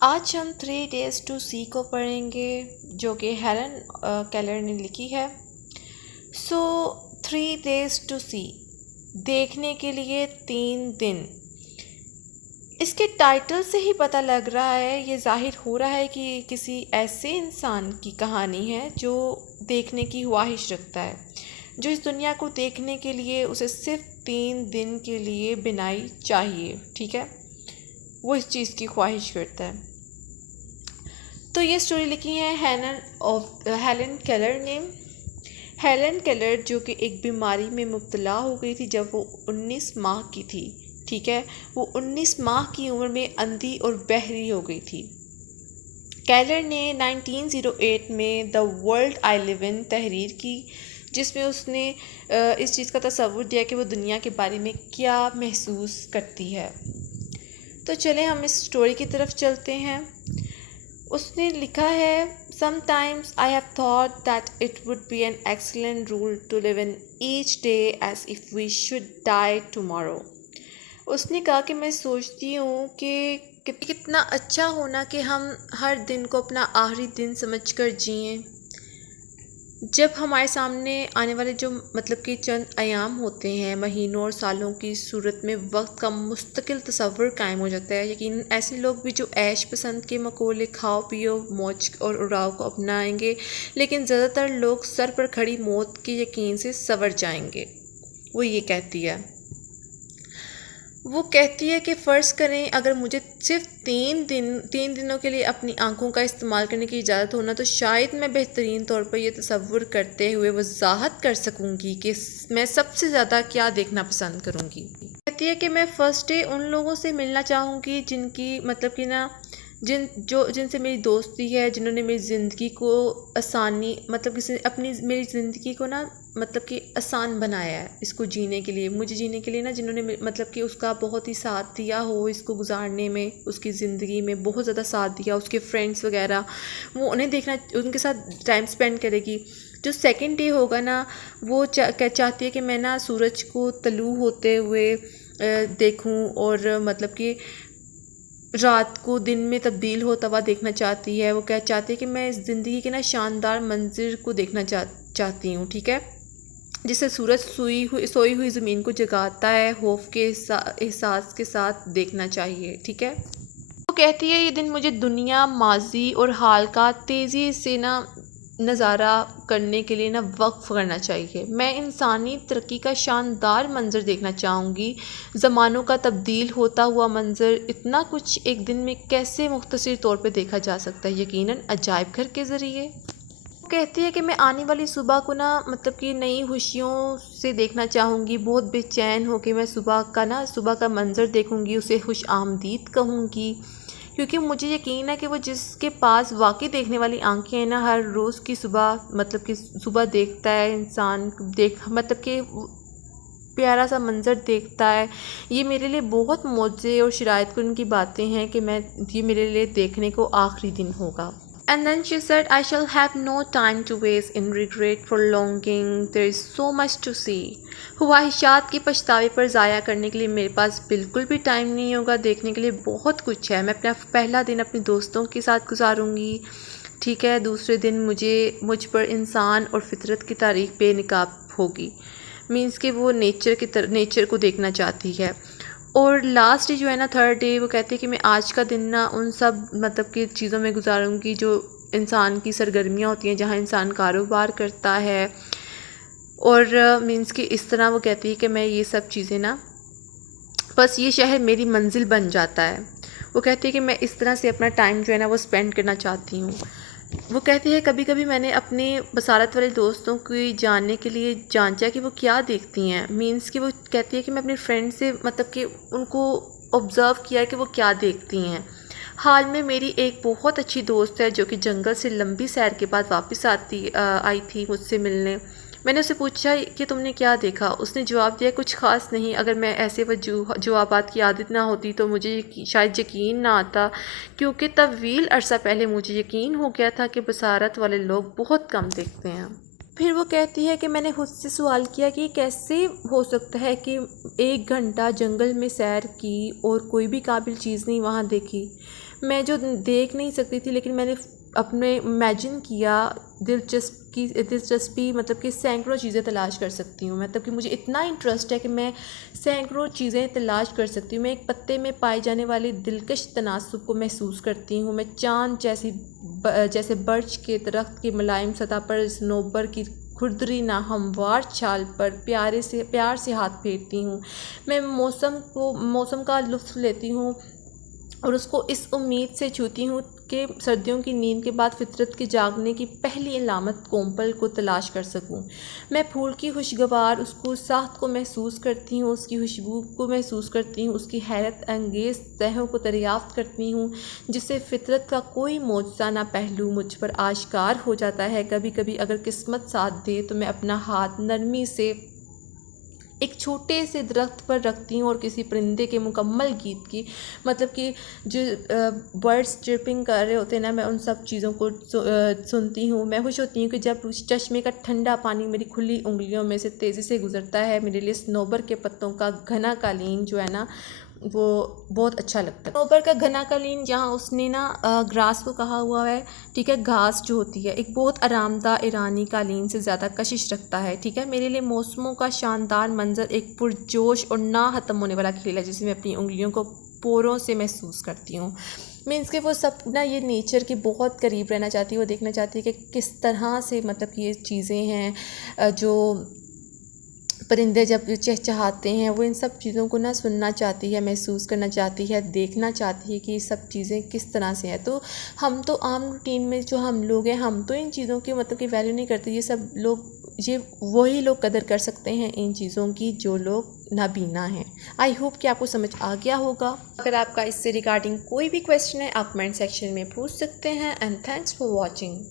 آج ہم 3 days to see کو پڑھیں گے جو کہ ہیلن کیلر نے لکھی ہے۔ سو 3 days to see دیکھنے کے لیے 3 دن۔ اس کے ٹائٹل سے ہی پتہ لگ رہا ہے، یہ ظاہر ہو رہا ہے کہ یہ کسی ایسے انسان کی کہانی ہے جو دیکھنے کی خواہش رکھتا ہے، جو اس دنیا کو دیکھنے کے لیے اسے صرف 3 دن کے لیے بنائی چاہیے، ٹھیک ہے، وہ اس چیز کی خواہش کرتا ہے۔ تو یہ سٹوری لکھی ہے ہیلن کیلر نے۔ ہیلن کیلر جو کہ ایک بیماری میں مبتلا ہو گئی تھی جب وہ 19 ماہ کی تھی، ٹھیک ہے، وہ 19 ماہ کی عمر میں اندھی اور بہری ہو گئی تھی۔ کیلر نے 1908 میں دا ورلڈ آئی لیو ان تحریر کی، جس میں اس نے اس چیز کا تصور دیا کہ وہ دنیا کے بارے میں کیا محسوس کرتی ہے۔ تو چلیں ہم اس سٹوری کی طرف چلتے ہیں۔ اس نے لکھا ہے Sometimes I have thought that it would be an excellent rule to live in each day as if we should die tomorrow۔ اس نے کہا کہ میں سوچتی ہوں کہ کتنا اچھا ہونا کہ ہم ہر دن کو اپنا آخری دن سمجھ کر جئیں، جب ہمارے سامنے آنے والے جو کہ چند ایام ہوتے ہیں، مہینوں اور سالوں کی صورت میں وقت کا مستقل تصور قائم ہو جاتا ہے۔ یقیناً ایسے لوگ بھی جو عیش پسند کے مقولے کھاؤ پیو موج اور اڑاؤ کو اپنائیں گے، لیکن زیادہ تر لوگ سر پر کھڑی موت کے یقین سے سنور جائیں گے۔ وہ یہ کہتی ہے کہ فرض کریں اگر مجھے صرف 3 دنوں کے لیے اپنی آنکھوں کا استعمال کرنے کی اجازت ہونا، تو شاید میں بہترین طور پر یہ تصور کرتے ہوئے وضاحت کر سکوں گی کہ میں سب سے زیادہ کیا دیکھنا پسند کروں گی۔ کہتی ہے کہ میں فرسٹ ڈے ان لوگوں سے ملنا چاہوں گی جن کی جن سے میری دوستی ہے، جنہوں نے میری زندگی کو میری زندگی کو آسان بنایا ہے، اس کو جینے کے لیے، مجھے جینے کے لیے جنہوں نے اس کا بہت ہی ساتھ دیا ہو، اس کو گزارنے میں، اس کی زندگی میں بہت زیادہ ساتھ دیا، اس کے فرینڈس وغیرہ، وہ انہیں دیکھنا، ان کے ساتھ ٹائم سپینڈ کرے گی۔ جو سیکنڈ ڈے ہوگا وہ چاہتی ہے کہ میں سورج کو طلوع ہوتے ہوئے دیکھوں، اور کہ رات کو دن میں تبدیل ہوتا ہوا دیکھنا چاہتی ہے۔ وہ چاہتی ہے کہ میں اس زندگی کے شاندار منظر کو دیکھنا چاہتی ہوں، ٹھیک ہے، جس سے سورج سوئی ہوئی زمین کو جگاتا ہے، خوف کے احساس کے ساتھ دیکھنا چاہیے، ٹھیک ہے۔ وہ کہتی ہے یہ دن مجھے دنیا، ماضی اور حال کا تیزی سے نظارہ کرنے کے لیے وقف کرنا چاہیے۔ میں انسانی ترقی کا شاندار منظر دیکھنا چاہوں گی، زمانوں کا تبدیل ہوتا ہوا منظر۔ اتنا کچھ ایک دن میں کیسے مختصر طور پہ دیکھا جا سکتا ہے، یقیناً عجائب گھر کے ذریعے۔ وہ کہتی ہے کہ میں آنے والی صبح کو نئی خوشیوں سے دیکھنا چاہوں گی، بہت بے چین ہو کے میں صبح کا منظر دیکھوں گی، اسے خوش آمدید کہوں گی، کیونکہ مجھے یقین ہے کہ وہ جس کے پاس واقعی دیکھنے والی آنکھیں ہیں ہر روز کی صبح دیکھتا ہے انسان، کہ پیارا سا منظر دیکھتا ہے۔ یہ میرے لیے بہت معجزے اور شرائط کن کی باتیں ہیں کہ یہ میرے لیے دیکھنے کو آخری دن ہوگا۔ And then she said, I shall have no time to waste in regret for longing. There is so much to see. خواہشات کی پچھتاوے پر ضائع کرنے کے لیے میرے پاس بالکل بھی ٹائم نہیں ہوگا، دیکھنے کے لیے بہت کچھ ہے۔ میں اپنا پہلا دن اپنے دوستوں کے ساتھ گزاروں گی، ٹھیک ہے، دوسرے دن مجھ پر انسان اور فطرت کی تاریخ بے نقاب ہوگی، مینس کہ وہ نیچر کو دیکھنا چاہتی ہے۔ اور لاسٹ ڈے جو ہے تھرڈ ڈے، وہ کہتے ہیں کہ میں آج کا دن ان سب کہ چیزوں میں گزاروں گی جو انسان کی سرگرمیاں ہوتی ہیں، جہاں انسان کاروبار کرتا ہے، اور مینس کہ اس طرح وہ کہتی ہے کہ میں یہ سب چیزیں بس یہ شہر میری منزل بن جاتا ہے۔ وہ کہتی ہے کہ میں اس طرح سے اپنا ٹائم جو ہے وہ اسپینڈ کرنا چاہتی ہوں۔ وہ کہتی ہے کبھی کبھی میں نے اپنے بصارت والے دوستوں کو جاننے کے لیے جانچا کہ وہ کیا دیکھتی ہیں، مینس کہ وہ کہتی ہے کہ میں اپنے فرینڈ سے کہ ان کو آبزرو کیا کہ وہ کیا دیکھتی ہیں۔ حال میں میری ایک بہت اچھی دوست ہے جو کہ جنگل سے لمبی سیر کے بعد واپس آئی تھی مجھ سے ملنے۔ میں نے اسے پوچھا کہ تم نے کیا دیکھا؟ اس نے جواب دیا کچھ خاص نہیں، اگر میں ایسے جوابات کی عادت نہ ہوتی تو مجھے شاید یقین نہ آتا، کیونکہ طویل عرصہ پہلے مجھے یقین ہو گیا تھا کہ بصارت والے لوگ بہت کم دیکھتے ہیں۔ پھر وہ کہتی ہے کہ میں نے خود سے سوال کیا کہ یہ کیسے ہو سکتا ہے کہ 1 گھنٹہ جنگل میں سیر کی اور کوئی بھی قابل چیز نہیں وہاں دیکھی۔ میں جو دیکھ نہیں سکتی تھی لیکن میں نے اپنے امیجن کیا دلچسپی مطلب کہ سینکڑوں چیزیں تلاش کر سکتی ہوں، مطلب کہ مجھے اتنا انٹرسٹ ہے کہ میں سینکڑوں چیزیں تلاش کر سکتی ہوں۔ میں ایک پتے میں پائے جانے والے دلکش تناسب کو محسوس کرتی ہوں۔ میں چاند جیسے برچ کے درخت کی ملائم سطح پر صنوبر کی کھردری نہ ہموار چھال پر پیار سے ہاتھ پھیرتی ہوں۔ میں موسم کا لطف لیتی ہوں اور اس کو اس امید سے چھوتی ہوں کہ سردیوں کی نیند کے بعد فطرت کے جاگنے کی پہلی علامت کومپل کو تلاش کر سکوں۔ میں پھول کی خوشگوار اس کو ساخت کو محسوس کرتی ہوں، اس کی خوشبو کو محسوس کرتی ہوں، اس کی حیرت انگیز تہوں کو دریافت کرتی ہوں جس سے فطرت کا کوئی معجزانہ پہلو مجھ پر آشکار ہو جاتا ہے۔ کبھی کبھی اگر قسمت ساتھ دے تو میں اپنا ہاتھ نرمی سے ایک چھوٹے سے درخت پر رکھتی ہوں اور کسی پرندے کے مکمل گیت کی مطلب کہ جو برڈس چرپنگ کر رہے ہوتے ہیں نا، میں ان سب چیزوں کو سنتی ہوں۔ میں خوش ہوتی ہوں کہ جب اس چشمے کا ٹھنڈا پانی میری کھلی انگلیوں میں سے تیزی سے گزرتا ہے۔ میرے لیے صنوبر کے پتوں کا گھنا قالین جو ہے نا وہ بہت اچھا لگتا ہے۔ صنوبر کا گھنا قالین جہاں اس نے نا گراس کو کہا ہوا ہے، ٹھیک ہے، گھاس جو ہوتی ہے، ایک بہت آرام دہ ایرانی قالین سے زیادہ کشش رکھتا ہے، ٹھیک ہے۔ میرے لیے موسموں کا شاندار منظر ایک پرجوش اور نہ ختم ہونے والا کھیل ہے جسے میں اپنی انگلیوں کو پوروں سے محسوس کرتی ہوں۔ مینس کہ وہ سب نا یہ نیچر کے بہت قریب رہنا چاہتی ہے، وہ دیکھنا چاہتی ہے کہ کس طرح سے مطلب کہ یہ چیزیں ہیں جو پرندے جب چہچہاتے ہیں، وہ ان سب چیزوں کو نا سننا چاہتی ہے، محسوس کرنا چاہتی ہے، دیکھنا چاہتی ہے کہ یہ سب چیزیں کس طرح سے ہیں۔ تو ہم تو عام روٹین میں جو ہم لوگ ہیں، ہم تو ان چیزوں کی مطلب کہ ویلیو نہیں کرتے۔ یہ وہی لوگ قدر کر سکتے ہیں ان چیزوں کی جو لوگ نابینا ہیں۔ آئی ہوپ کہ آپ کو سمجھ آ گیا ہوگا۔ اگر آپ کا اس سے ریگارڈنگ کوئی بھی کویسچن ہے آپ کمنٹ سیکشن میں پوچھ سکتے ہیں۔ And thanks for watching.